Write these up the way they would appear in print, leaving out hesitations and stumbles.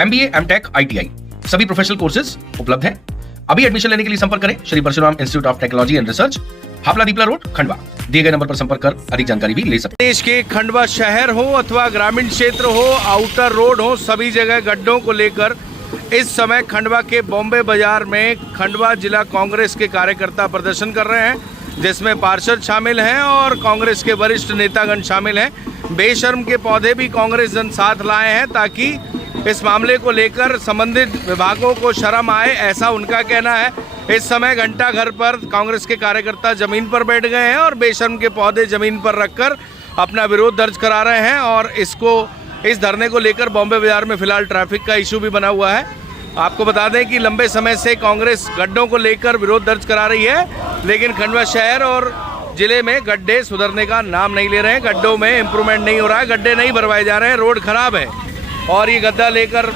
MBA, MTech, ITI सभी professional courses उपलब्ध हैं। अभी एडमिशन लेने के लिए संपर्क करें Shri Parshuram institute of technology and research, Hapla Dipla road, Khandwa. दिए गए नंबर पर संपर्क कर अधिक जानकारी भी ले सकते हैं। देश के खंडवा शहर हो अथवा ग्रामीण क्षेत्र हो, आउटर रोड हो, सभी जगह गड्ढों को लेकर इस समय खंडवा के बॉम्बे बाजार में खंडवा जिला कांग्रेस के कार्यकर्ता प्रदर्शन कर रहे हैं, जिसमें पार्षद शामिल हैं और कांग्रेस के वरिष्ठ नेतागण शामिल हैं। बेशर्म के पौधे भी कांग्रेस जन साथ लाए हैं ताकि इस मामले को लेकर संबंधित विभागों को शर्म आए, ऐसा उनका कहना है। इस समय घंटा घर पर कांग्रेस के कार्यकर्ता जमीन पर बैठ गए हैं और बेशर्म के पौधे जमीन पर रखकर अपना विरोध दर्ज करा रहे हैं और इस धरने को लेकर बॉम्बे बाजार में फिलहाल ट्रैफिक का इशू भी बना हुआ है। आपको बता दें कि लंबे समय से कांग्रेस गड्ढों को लेकर विरोध दर्ज करा रही है, लेकिन खंडवा शहर और जिले में गड्ढे सुधरने का नाम नहीं ले रहे हैं। गड्ढों में इम्प्रूवमेंट नहीं हो रहा है, गड्ढे नहीं भरवाए जा रहे हैं, रोड खराब है। और ये गद्दा लेकर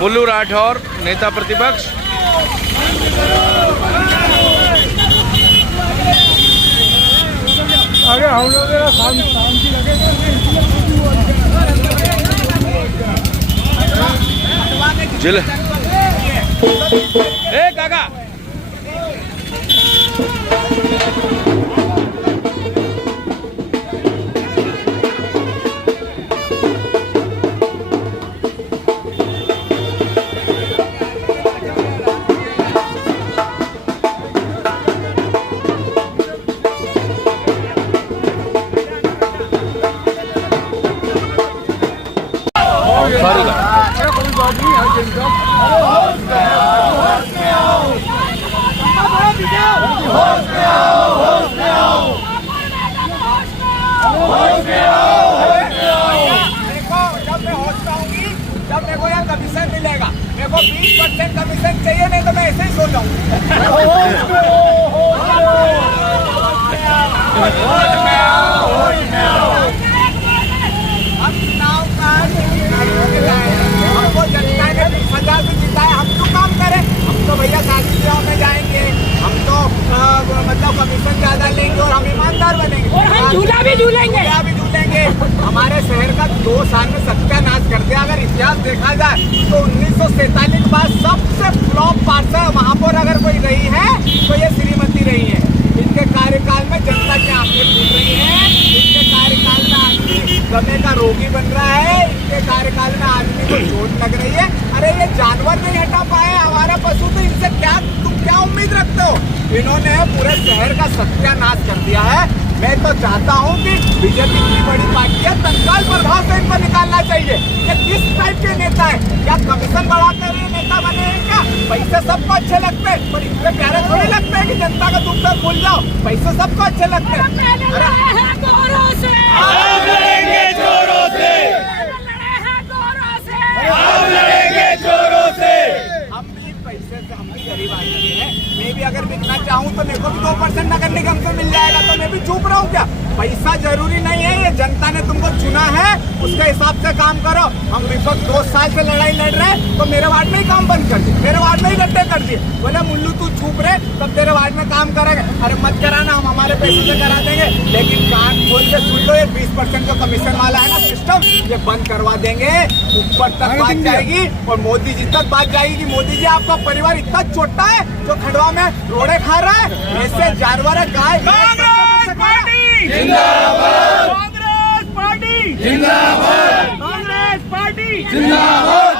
मुल्लू राठौर नेता प्रतिपक्ष अरे हम लोग शांति जिले ए काका जब मेरे को यहाँ कमीशन मिलेगा, मेरे को 20% कमीशन चाहिए, नहीं तो मैं ऐसे ही सो जाऊँ। हम चुनाव का हमको जनता ने 20,000 भी जिताया, हम तो काम करें। हम तो भैया शादी ब्याह में जाएंगे, हम तो मतलब कमीशन ज्यादा लेंगे और हम ईमानदार बनेंगे और हम झूला भी झूलेंगे। हमारे शहर का 2 साल में सत्यानाश कर दिया। अगर इतिहास देखा जाए तो 1947 के बाद सबसे फ्लॉप पार्षद महापौर अगर कोई रही है तो ये श्रीमती रही है। इनके कार्यकाल में जनता की आंखें खुल रही हैं, इनके कार्यकाल में आदमी गमे का रोगी बन रहा है, इनके कार्यकाल में आदमी को चोट लग रही है। अरे ये जानवर नहीं हटा पाए हमारा पशु, तो इनसे तुम क्या उम्मीद रखते हो? इन्होंने पूरे शहर का सत्यानाश कर दिया है। मैं तो चाहता हूँ कि बीजेपी इतनी बड़ी पार्टी है, तत्काल प्रभाव से इनको निकालना चाहिए। ये किस टाइप के नेता है? क्या कमीशन बढ़ाकर ये नेता बने हैं क्या? पैसे सबको अच्छे लगते हैं, पर इतने प्यारे थोड़ी लगते हैं कि जनता का दुख दर्द भूल जाओ। पैसे सबको अच्छे लगते हैं। हम भी पैसे से, हम भी गरीब आदमी है। मैं भी अगर बिकना चाहूँ तो मेरे को भी 2% नगर निगम से मिल जाएगा, तो मैं भी चुप रहा हूँ क्या? पैसा जरूरी नहीं है, ये जनता ने तुमको चुना है, उसके हिसाब से काम करो। हम विपक्ष 2 साल से लड़ाई लड़ रहे हैं, तो मेरे वार्ड में ही काम बंद कर दिए, मेरे वार्ड में ही गड्ढे कर दिए। बोले मुल्लू तू चुप रहे, तब तेरे वार्ड में काम करेंगे। अरे मत कराना, हम हमारे पैसे से करा देंगे, लेकिन कान खोल के सुन लो, ये 20% जो कमीशन वाला है ना सिस्टम, ये बंद करवा देंगे। ऊपर तक बात जाएगी और मोदी जी तक बात जाएगी। मोदी जी आपका परिवार इतना छोटा है जो खंडवा में रोड़े खा रहा है, ऐसे जानवर है गाय। कांग्रेस पार्टी जिंदाबाद, कांग्रेस पार्टी जिंदाबाद, कांग्रेस पार्टी जिंदाबाद।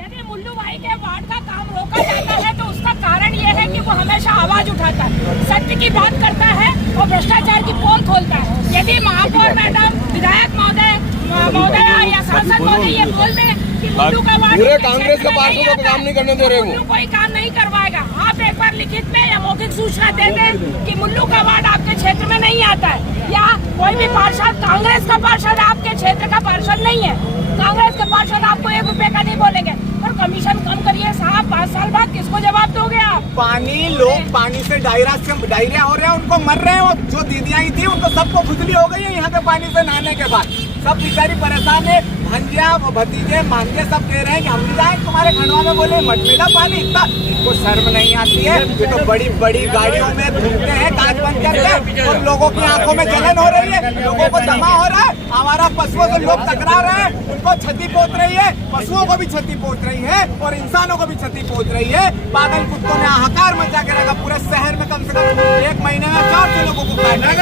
यदि मुल्लू भाई के वार्ड का काम रोका जाता है तो उसका कारण ये है कि वो हमेशा आवाज उठाता है, सत्य की बात करता है और भ्रष्टाचार की पोल खोलता है। यदि महापौर मैडम, विधायक महोदय या सांसद महोदय ये बोल दें कि मुल्लू का वार्ड पूरे कांग्रेस के पार्षदों को काम नहीं करने दे रहे, मुल्लू कोई काम नहीं करवाएगा। आप एक बार लिखित में या मौखिक सूचना दे दें कि मुल्लू का वार्ड आपके क्षेत्र में नहीं आता है, या कोई भी पार्षद कांग्रेस का पार्षद आपके क्षेत्र का पार्षद नहीं है, कांग्रेस के पार्षद आपको 1 रुपए का नहीं बोलेंगे। और कमीशन कम करिए साहब, 5 साल बाद किसको जवाब दोगे आप? पानी, लोग पानी से डायरिया हो रहे हैं, उनको मर रहे हैं। और जो दीदियाँ थी उनको सबको खुजली हो गई है यहाँ पे पानी से नहाने के बाद। सब बेचारी परेशान है। भंजिया भतीजे मांगे सब कह रहे हैं कि हम भी जाए तुम्हारे खंडवा में, बोले मट मिला पानी इतना, इनको शर्म नहीं आती है। ये तो बड़ी बड़ी गाड़ियों में घूमते हैं कांच बंद करके, और लोगों की आंखों में जलन हो रही है, लोगों को जमा हो रहा है, हमारा पशुओं को लोग टकरा रहे हैं, उनको क्षति पहुंच रही है, पशुओं को भी क्षति पहुंच रही है और इंसानों को भी क्षति पहुंच रही है। पागल कुत्तों ने हाहाकार मचा के रखा पूरे शहर में, कम से कम एक महीने में 400 लोगों को काट दिया।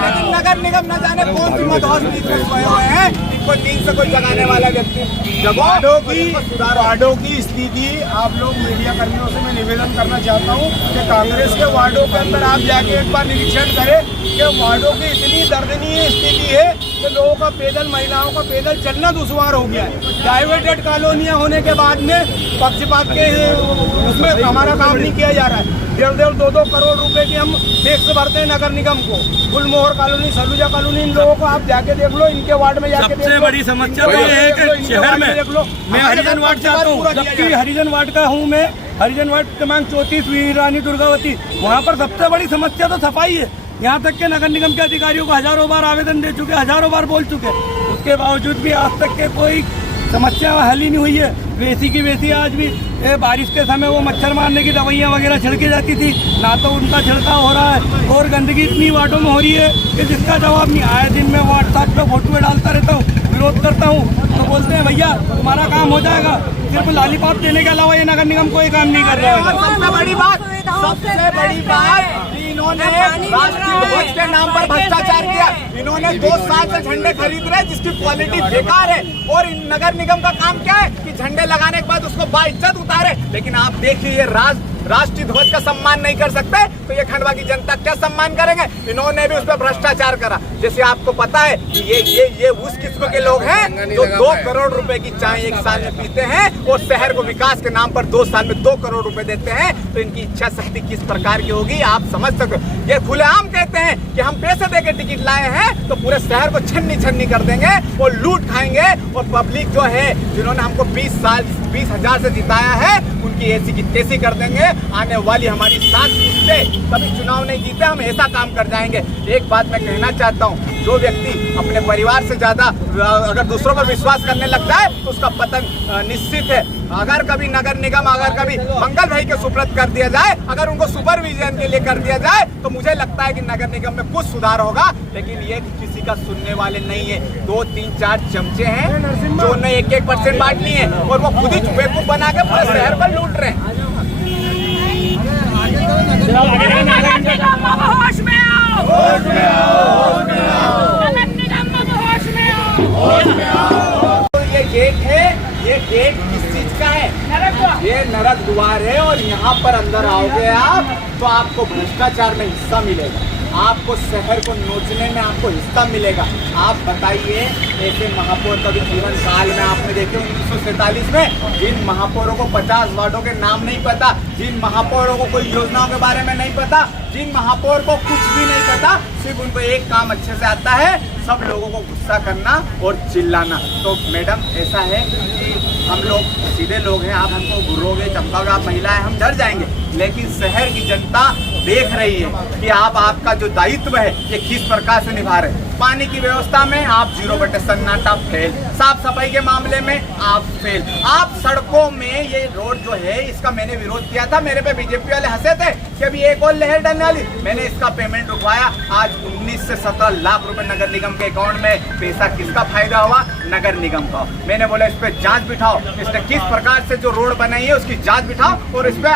लेकिन नगर निगम न जाने कौन सी मदहोश नींद में सोए हुए हैं, इनको नींद से कोई जगाने वाला व्यक्ति। वार्डों की स्थिति आप लोग मीडिया कर्मियों से मैं निवेदन करना चाहता हूँ कि कांग्रेस के वार्डों के अंदर आप जाके एक बार निरीक्षण करें कि वार्डों की इतनी दर्दनीय स्थिति है कि लोगों का पैदल, महिलाओं का पैदल चलना दुश्वार हो गया है। डाइवर्टेड कॉलोनियाँ होने के बाद में पक्षपात के उसमें हमारा काम नहीं किया जा रहा है। 1.5-2 करोड़ रुपए की हम टैक्स भरते हैं नगर निगम को। गुलमोहर कॉलोनी, सलूजा कॉलोनी, इन लोगों को आप जाके देख लो, इनके वार्ड में जाके सबसे बड़ी समस्या तो ये है कि शहर में देख लो। मैं हरिजन वार्ड चाहता हूँ, जबकि हरिजन वार्ड का हूँ मैं, हरिजन वार्ड क्रमांक 34 वीर रानी दुर्गावती। वहाँ पर सबसे बड़ी समस्या तो सफाई है। यहाँ तक के नगर निगम के अधिकारियों को हजारों बार आवेदन दे चुके, हजारों बार बोल चुके, उसके बावजूद भी आज तक के कोई समस्या हल ही नहीं हुई है। वैसी की वैसी आज भी बारिश के समय वो मच्छर मारने की दवाइयाँ वगैरह छिड़के जाती थी, ना तो उनका छिड़काव हो रहा है, और गंदगी इतनी वार्डों में हो रही है कि जिसका जवाब नहीं। आए दिन मैं व्हाट्सएप पे फोटो डालता रहता हूँ, विरोध करता हूँ, तो बोलते हैं भैया तुम्हारा काम हो जाएगा, सिर्फ लॉलीपॉप देने के अलावा ये नगर निगम कोई काम नहीं कर रहा है। सबसे बड़ी बात इन्होंने राष्ट्रीय ध्वज के नाम पर भ्रष्टाचार किया। इन्होंने 2 साल से झंडे खरीद रहे जिसकी क्वालिटी बेकार है, और इन नगर निगम का काम क्या है कि झंडे लगाने के बाद उसको बाइज्जत उतारे। लेकिन आप देखिए ये राष्ट्रीय ध्वज का सम्मान नहीं कर सकते तो ये खंडवा की जनता क्या सम्मान करेंगे। इन्होंने भी उस पर भ्रष्टाचार करा। जैसे आपको पता है कि ये उस किस्म के लोग हैं जो 2 करोड़ रुपए की चाय 1 साल में पीते हैं और शहर को विकास के नाम पर 2 साल में 2 करोड़ रुपए देते हैं। तो इनकी इच्छा शक्ति किस प्रकार की होगी आप समझ सकते हो। ये खुलेआम कहते हैं कि हम पैसे देके टिकट लाए हैं तो पूरे शहर को छन्नी कर देंगे और लूट खाएंगे, और पब्लिक जो है जिन्होंने हमको 20,000 से जिताया है उनकी ऐसी की तैसी कर देंगे। आने वाली हमारी 7 किस्ते कभी चुनाव नहीं जीते, हम ऐसा काम कर जाएंगे। एक बात मैं कहना चाहता हूँ, जो व्यक्ति अपने परिवार से ज्यादा अगर दूसरों पर विश्वास करने लगता है तो उसका पतन निश्चित है। अगर कभी नगर निगम अगर कभी मंगल भाई के सुपुर्द कर दिया जाए, अगर उनको सुपरविजन के लिए कर दिया जाए तो मुझे लगता है कि नगर निगम में कुछ सुधार होगा। लेकिन ये किसी का सुनने वाले नहीं है। 2, 3, 4 चमचे हैं जो उन्हें 1% बांटनी है और वो खुद ही बेवकूफ बना के पूरे शहर पर लूट रहे हैं। नगर निगम अब होश में आओ, होश में आओ, नगर निगम अब होश में आओ, होश में आओ। तो ये गेट है, ये गेट किस चीज का है? ये नरक द्वार है, और यहाँ पर अंदर आओगे आप तो आपको भ्रष्टाचार में हिस्सा मिलेगा, आपको शहर को नोचने में आपको हिस्सा मिलेगा। आप बताइए ऐसे महापौर का भी जीवन काल में आपने देखे 1947 में जिन महापौरों को 50 वार्डों के नाम नहीं पता, जिन महापौरों को कोई योजनाओं के बारे में नहीं पता, जिन महापौर को कुछ भी नहीं पता, सिर्फ उनको एक काम अच्छे से आता है, सब लोगों को गुस्सा करना और चिल्लाना। तो मैडम ऐसा है कि हम लोग सीधे लोग हैं, आप हमको घुरोगे चमकाओगे, आप महिला है हम डर जाएंगे, लेकिन शहर की जनता देख रही है कि आप आपका जो दायित्व है ये किस प्रकार से निभा रहे हैं। पानी की व्यवस्था में आप 0 सन्नाटा फेल, साफ सफाई के मामले में आप फेल, आप सड़कों में ये रोड जो है इसका मैंने विरोध किया था, मेरे पे बीजेपी वाले हंसे थे कि अभी एक और लहर डलने वाली, मैंने इसका पेमेंट रुकवाया। आज 19 से 17 लाख रुपए नगर निगम के अकाउंट में पैसा किसका फायदा हुआ? नगर निगम का। मैंने बोला इस पे जांच बिठाओ, इसने किस प्रकार से जो रोड बनाई है उसकी जांच बिठाओ और इस पे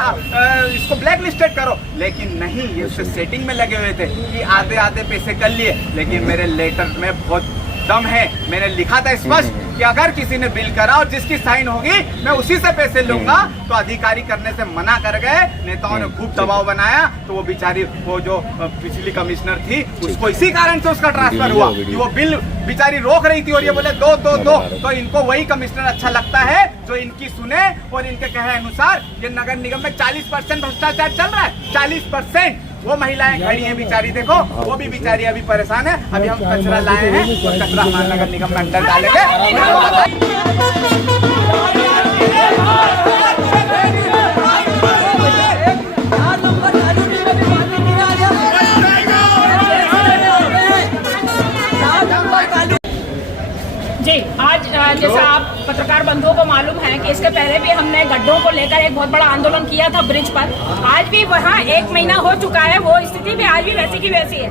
इसको ब्लैक लिस्टेड करो। लेकिन नहीं, ये उससे सेटिंग में लगे हुए थे कि आधे पैसे कर लिए। लेकिन मेरे लेटर में बहुत दम है, मैंने लिखा था स्पष्ट कि अगर किसी ने बिल करा और जिसकी साइन होगी मैं उसी से पैसे लूंगा। तो अधिकारी करने से मना कर गए, नेताओं ने खूब दबाव बनाया, तो वो बेचारी वो जो पिछली कमिश्नर थी उसको इसी कारण से उसका ट्रांसफर हुआ कि वो बिल बेचारी रोक रही थी और ये बोले दो। तो इनको वही कमिश्नर अच्छा लगता है जो इनकी सुने और इनके कहे अनुसार। ये नगर निगम में 40% भ्रष्टाचार चल रहा है, 40%। वो महिलाएं खड़ी हैं बेचारी, देखो वो भी बेचारी अभी परेशान है। अभी हम कचरा लाए हैं और कचरा हमारे नगर निगम में अंदर डालेंगे। जैसा आप पत्रकार बंधुओं को मालूम है कि इसके पहले भी हमने गड्ढों को लेकर एक बहुत बड़ा आंदोलन किया था ब्रिज पर। आज भी वहाँ 1 महीना हो चुका है, वो स्थिति भी आज भी वैसी की वैसी है।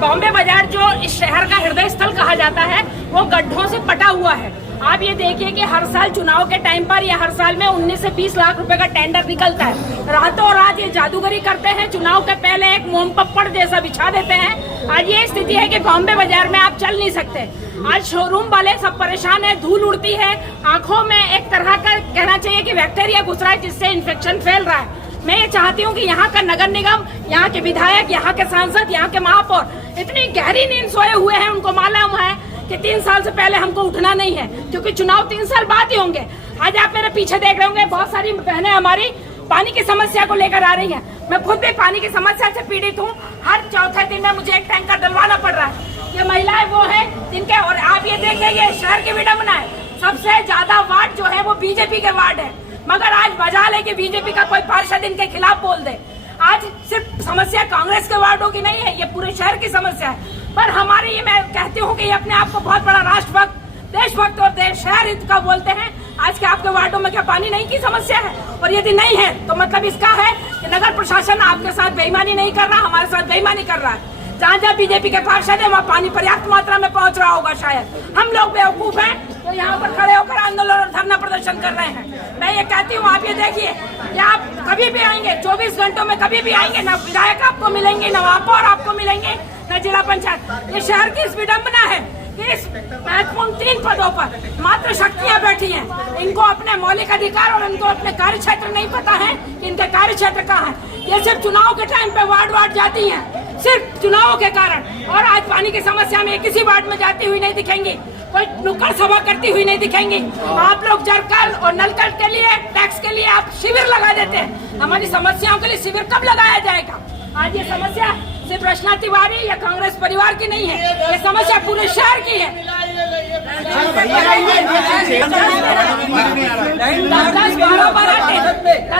बॉम्बे बाजार जो इस शहर का हृदय स्थल कहा जाता है वो गड्ढों से पटा हुआ है। आप ये देखिए कि हर साल चुनाव के टाइम पर या हर साल में 19 से 20 लाख रुपए का टेंडर निकलता है। रातों रात ये जादूगरी करते हैं, चुनाव के पहले एक मोम पप्पड़ जैसा बिछा देते हैं। आज ये स्थिति है कि बॉम्बे बाजार में आप चल नहीं सकते। आज शोरूम वाले सब परेशान है, धूल उड़ती है, आंखों में एक तरह का कहना चाहिए कि बैक्टीरिया घुस रहा है जिससे इन्फेक्शन फैल रहा है। मैं ये चाहती हूँ कि यहाँ का नगर निगम, यहाँ के विधायक, यहाँ के सांसद, यहाँ के महापौर इतनी गहरी नींद सोए हुए हैं, उनको मालूम है कि 3 साल से पहले हमको उठना नहीं है, क्योंकि चुनाव 3 साल बाद ही होंगे। आज आप मेरे पीछे देख रहे होंगे, बहुत सारी बहनें हमारी पानी की समस्या को लेकर आ रही हैं। मैं खुद भी पानी की समस्या से पीड़ित हूँ। हर चौथे दिन में मुझे एक टैंकर डलवाना पड़ रहा है। ये महिलाएं वो हैं जिनके, और आप ये देखिए ये शहर की विडंबना है, सबसे ज्यादा वार्ड जो है वो बीजेपी के वार्ड है, मगर आज मजाल है कि बीजेपी का कोई पार्षद इनके खिलाफ बोल दे। आज सिर्फ समस्या कांग्रेस के वार्डों की नहीं है, ये पूरे शहर की समस्या है। पर हमारी ये, मैं कहती हूँ कि ये अपने आप को बहुत बड़ा राष्ट्रभक्त, देशभक्त और शहर हित का बोलते हैं। आज के आपके वार्डों में क्या पानी नहीं की समस्या है? और यदि नहीं है तो मतलब इसका है कि नगर प्रशासन आपके साथ बेईमानी नहीं कर रहा, हमारे साथ बेईमानी कर रहा है। जहाँ जहाँ बीजेपी के पार्षद है वहाँ पानी पर्याप्त मात्रा में पहुँच रहा होगा। शायद हम लोग बेवकूफ हैं तो यहाँ पर खड़े होकर आंदोलन और धरना प्रदर्शन कर रहे हैं। मैं ये कहती हूँ, आप ये देखिए कि आप कभी भी आएंगे, 24 घंटों में कभी भी आएंगे, न विधायक आपको मिलेंगे, न महापौर आपको मिलेंगे, न जिला पंचायत। ये शहर की इस विडंबना है कि इस महत्वपूर्ण 3 पदों पर मात्र शक्तियां बैठी हैं। इनको अपने मौलिक अधिकार और इनको अपने कार्य क्षेत्र नहीं पता है कि इनके कार्य क्षेत्र कहाँ है। ये सिर्फ चुनाव के टाइम पे वार्ड जाती हैं, सिर्फ चुनावों के कारण। और आज पानी की समस्या में किसी वार्ड में जाती हुई नहीं दिखेंगी, कोई नुक्कड़ सभा करती हुई नहीं दिखेंगी। आप लोग जरकल और नलकल के लिए, टैक्स के लिए आप शिविर लगा देते हैं। हमारी समस्याओं के लिए शिविर कब लगाया जाएगा? आज ये समस्या सिर्फ रचना तिवारी या कांग्रेस परिवार की नहीं है, ये समस्या पूरे शहर की है।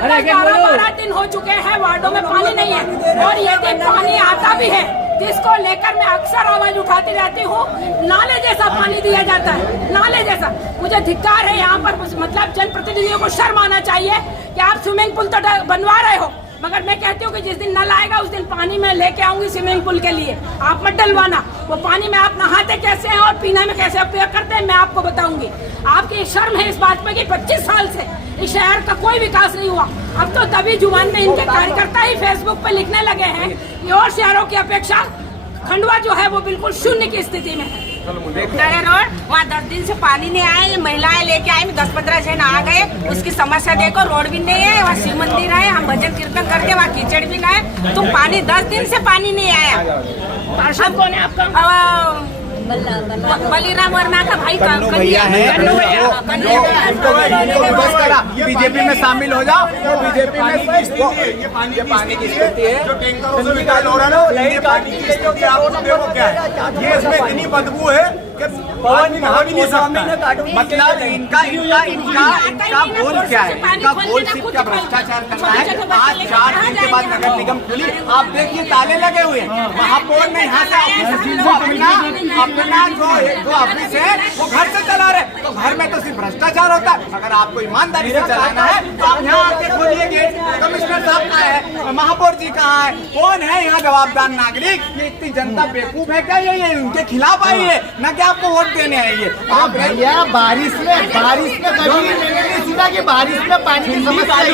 10-12 दिन हो चुके हैं, वार्डों में पानी नहीं है। और यदि पानी आता भी है, जिसको लेकर मैं अक्सर आवाज उठाती रहती हूँ, नाले जैसा पानी दिया जाता है, नाले जैसा। मुझे धिक्कार है यहाँ पर, मतलब जनप्रतिनिधियों को शर्म आना चाहिए कि आप स्विमिंग पूल तो बनवा रहे हो, मगर मैं कहती हूँ कि जिस दिन नल आएगा उस दिन पानी में लेके आऊंगी स्विमिंग पूल के लिए। आप मत डलवाना। वो पानी में आप नहाते कैसे हैं और पीने में कैसे उपयोग करते हैं मैं आपको बताऊंगी। आपकी शर्म है इस बात पे कि 25 साल से इस शहर का कोई विकास नहीं हुआ। अब तो तभी जुबान में इनके कार्यकर्ता ही फेसबुक पे लिखने लगे हैं कि और शहरों की अपेक्षा खंडवा जो है वो बिल्कुल शून्य की स्थिति में है। रोड वहाँ 10 दिन से पानी नहीं आया, महिलाएं लेके आई, 10-15 जन आ गए। उसकी समस्या देखो, रोड भी नहीं है, वहाँ शिव मंदिर है, हम भजन कीर्तन करके वहाँ कीचड़ भी गए, तो पानी 10 दिन से पानी नहीं आया। पार्षद कौन है आपका? बलिराम वर्मा का भाई भैया है, बीजेपी में शामिल हो जाओ। तो बीजेपी में ये पानी की स्थिति है जो टैंकरों से निकाल हो रहा है, ये पानी की स्थिति आप देखो क्या है। ये इसमें इतनी बदबू है कि पानी नहा भी नहीं सकता। मतलब इनका गोल क्या है? इनका गोल सिर्फ क्या भ्रष्टाचार करना है। आज 4 दिन के बाद नगर निगम खुली, आप देखिए ताले लगे हुए हैं। महापौर ने यहाँ से अपना जो ऑफिस है वो घर से चला रहे, तो घर में तो सिर्फ भ्रष्टाचार होता है। अगर आपको ईमानदारी से चलाना है तो आप यहाँ आके खोलिए गेट। कमिश्नर साहब कहाँ है? महापौर जी कहाँ है? कौन है यहाँ जवाबदार नागरिक? ये इतनी जनता बेवकूफ है क्या? ये उनके खिलाफ आई है ना कि आपको वोट देने आइए। आप भैया बारिश में कभी मैंने नहीं सुना कि बारिश में पानी की समस्या है।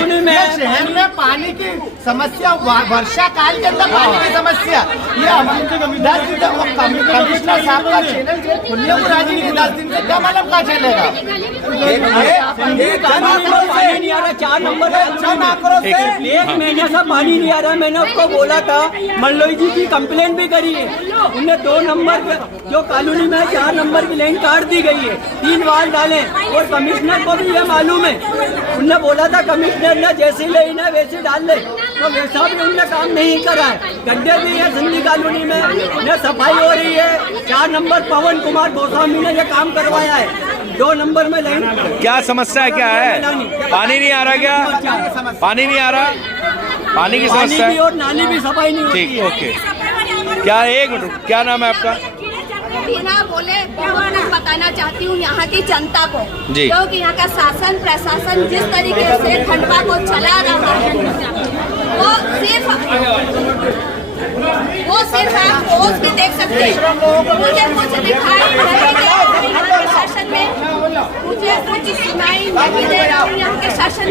शहर में पानी की समस्या, वर्षा काल के अंदर पानी की समस्या, ये कमिश्नर साहब का चैनल खुलने को राजी नहीं। 10 दिन से क्या मालूम कहाँ चलेगा? पानी नहीं आ रहा, 4 नंबर से 1 महीने से पानी नहीं आ रहा। मैंने उसको बोला था, मल्लोई जी की कंप्लेंट भी करी है। उन्हें 2 नंबर जो कॉलोनी में 4 नंबर की लाइन काट दी गई है, 3 वाल डाले। और कमिश्नर को भी ये मालूम है, उनने बोला था कमिश्नर ने जैसी लाइन है वैसे डाल ले, तो वैसा भी उनने काम नहीं करा है। गड्ढे भी है सिंधी कॉलोनी में, न सफाई हो रही है। 4 नंबर पवन कुमार गोस्वामी ने ये काम करवाया है। 2 नंबर में लाइन, क्या समस्या क्या है? पानी नहीं आ रहा क्या? पानी नहीं आ रहा, पानी की समस्या और नाली भी सफाई नहीं होती ठीक, है। ओके। क्या, एक मिनट, क्या नाम है आपका? बिना बोले मैं बताना चाहती हूँ यहाँ की जनता को, जी। क्योंकि यहाँ का शासन प्रशासन जिस तरीके से खंडवा को चला रहा है वो सिर्फ आप रोज भी देख सकते हैं। मुझे कुछ दिखाई नहीं दे रहा है यहाँ के शासन में, मुझे कुछ सुनाई नहीं दे रहा हूँ यहाँ के शासन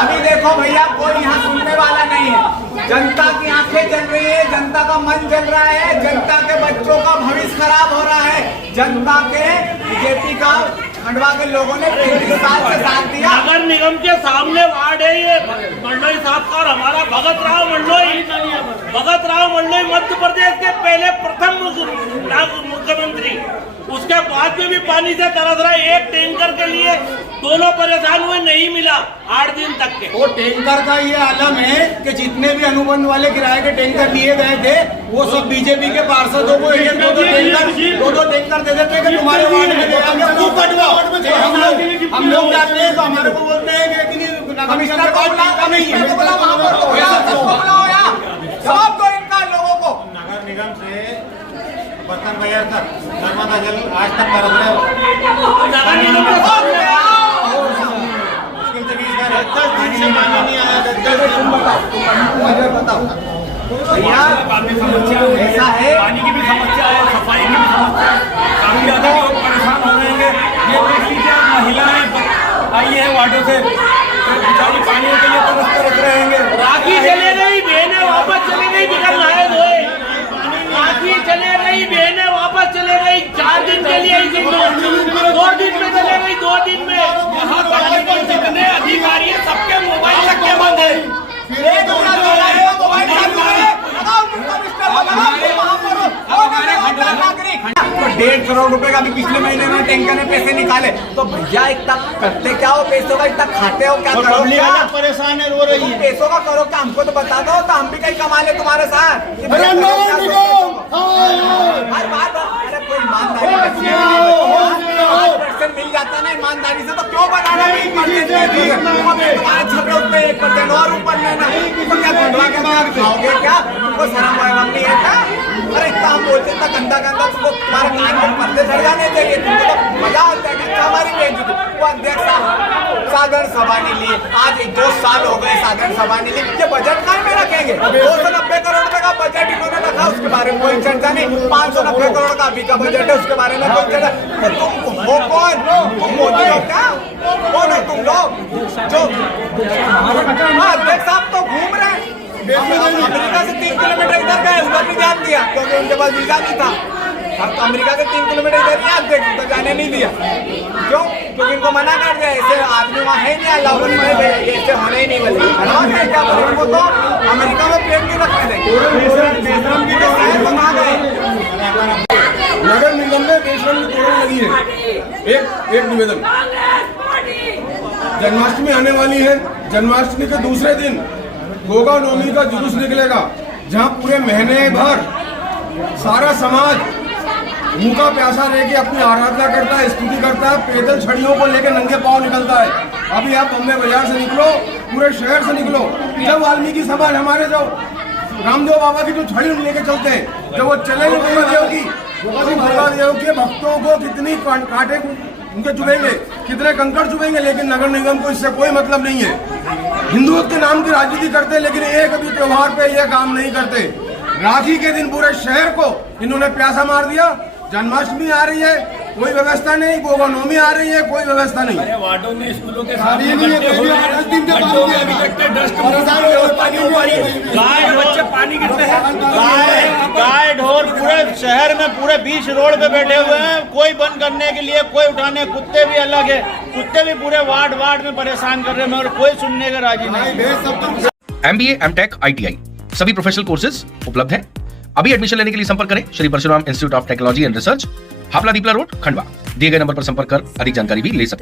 अभी देखो भैया, कोई यहाँ सुनने वाला नहीं है। जनता की आंखें जल रही है, जनता का मन जल रहा है, जनता के बच्चों का भविष्य खराब हो रहा है। जनता के बीजेपी का खंडवा के लोगों ने 33 साल से साथ दिया। नगर निगम के सामने वार्ड है ये मंडलोई साहब का, हमारा भगत राव मंडलोई मध्य प्रदेश के पहले प्रथम मुख्यमंत्री, उसके बाद में भी पानी से तरस रहा है। एक टैंकर के लिए दोनों परेशान हुए, नहीं मिला 8 दिन तक के। वो टैंकर का ये आलम है कि जितने भी अनुबंध वाले किराए के टैंकर लिए गए थे वो सब बीजेपी के पार्षदों को दो टैंकर दे देते कि तुम्हारे वार्ड में हम लोग जाते हैं तो हमारे को बोलते हैं कि कमिश्नर का नहीं है। जवाब दो इनका लोगों को। नगर निगम से बर्तन बाजार तक नर्मदा जल आज तक तरस रहे हो। नगर निगम के सामने मुश्किल से 20 बार 10 दिन से पानी नहीं आया। भैया ऐसा है, पानी की भी समस्या है, सफाई की भी समस्या है, काफी ज्यादा लोग परेशान हो रहे हैं। ये देख लीजिए, महिलाएं आई है वार्डों से, बेचारी पानी के लिए तरस रहेंगे। राखी चले गई, बहनें वापस चले गई बिना नहाए धोए। राखी चले गई, बहनें वापस चले गई 4 दिन के लिए, 2 दिन में चले गई, 2 दिन में। यहाँ पानी के जितने अधिकारी हैं सबके मोबाइल रखे बंद है। तो 1.5 करोड़ रुपए का भी पिछले महीने में टैंकर ने पैसे निकाले। तो भैया इतना करते क्या हो पैसों का, इतना खाते हो क्या, करो क्या? परेशान है, रो रही है। पैसों का करो क्या, हमको तो बता दो तो हम भी कहीं कमा ले तुम्हारे साथ। हर बात अरे कोई ईमानदारी 5% मिल जाता ना ईमानदारी से, तो क्यों बनाना 1% और ऊपर लेना? तो क्या खंडवा के अंदर खाओगे क्या? तुमको शर्म वरम नहीं है क्या? अरे इतना हम बोलते इतना गंदा तुमको तुम्हारे कान में पर्दे चढ़ जाने चाहिए। तुमको तो मजा आता है कि हमारी बेइज्जती। वो अध्यक्ष साधारण सभा नहीं ली, आज 2 साल हो गए साधारण सभा नहीं ली। ये बजट कहाँ में रखेंगे? 290 करोड़ रुपए का बजट इन्होंने रखा, उसके बारे में कोई चर्चा नहीं। 590 करोड़ का अभी का बजट है, उसके बारे में कोई चर्चा। तुम हो कौन? तुम मोदी हो क्या? कौन हो तुम लोग जो अध्यक्ष साहब तो घूम रहे हैं? अमेरिका से 3 किलोमीटर इधर गए, उधर भी ध्यान दिया क्योंकि उनके पास वीजा नहीं था। तो अमेरिका से 3 किलोमीटर इधर नहीं आते तो जाने नहीं दिया। क्यों? क्योंकि इनको मना कर दिया, ऐसे आदमी वहाँ है नहीं, अल्लाह ऐसे होने ही नहीं बल्कि क्या बोले उनको तो अमेरिका में प्लेन नहीं रखने देंगे। नगर निगम में बेशरम की तोड़ लगी है। एक निवेदन, जन्माष्टमी आने वाली है, जन्माष्टमी के दूसरे दिन गोगा नवमी का जुलूस निकलेगा, जहां पूरे महीने भर सारा समाज भूखा प्यासा रह के अपनी आराधना करता है, स्तुति करता है, पैदल छड़ियों को लेकर नंगे पांव निकलता है। अभी आप बम्बे बाजार से निकलो, पूरे शहर से निकलो, जब वाल्मीकि समाज हमारे जो रामदेव बाबा की जो छड़ी लेके चलते हैं, जब वो चलेंगे के भक्तों को कितनी कांटे उनके चुभेंगे, कितने कंकड़ चुभेंगे, लेकिन नगर निगम को इससे कोई मतलब नहीं है। हिंदुत्व के नाम की राजनीति करते हैं, लेकिन एक भी त्योहार पे ये काम नहीं करते। राखी के दिन पूरे शहर को इन्होंने प्यासा मार दिया। जन्माष्टमी आ रही है, कोई व्यवस्था नहीं, गोगनोमी आ रही है, कोई व्यवस्था नहीं। वार्डों में स्कूलों के सामने बच्चे पानी गिरते हैं। गाय ढोर पूरे शहर में पूरे बीच रोड पे बैठे हुए हैं, कोई बंद करने के लिए, कोई उठाने, कुत्ते भी अलग है, कुत्ते भी पूरे वार्ड में परेशान कर रहे हैं, मगर कोई सुनने का राजी नहीं। MBA, MTech, ITI सभी प्रोफेशनल कोर्सेज उपलब्ध हैं। अभी एडमिशन लेने के लिए संपर्क करें Shri Parshuram institute of technology and research, Hapla Dipla road, Khandwa. दिए गए नंबर पर संपर्क कर अधिक जानकारी भी ले सकते हैं।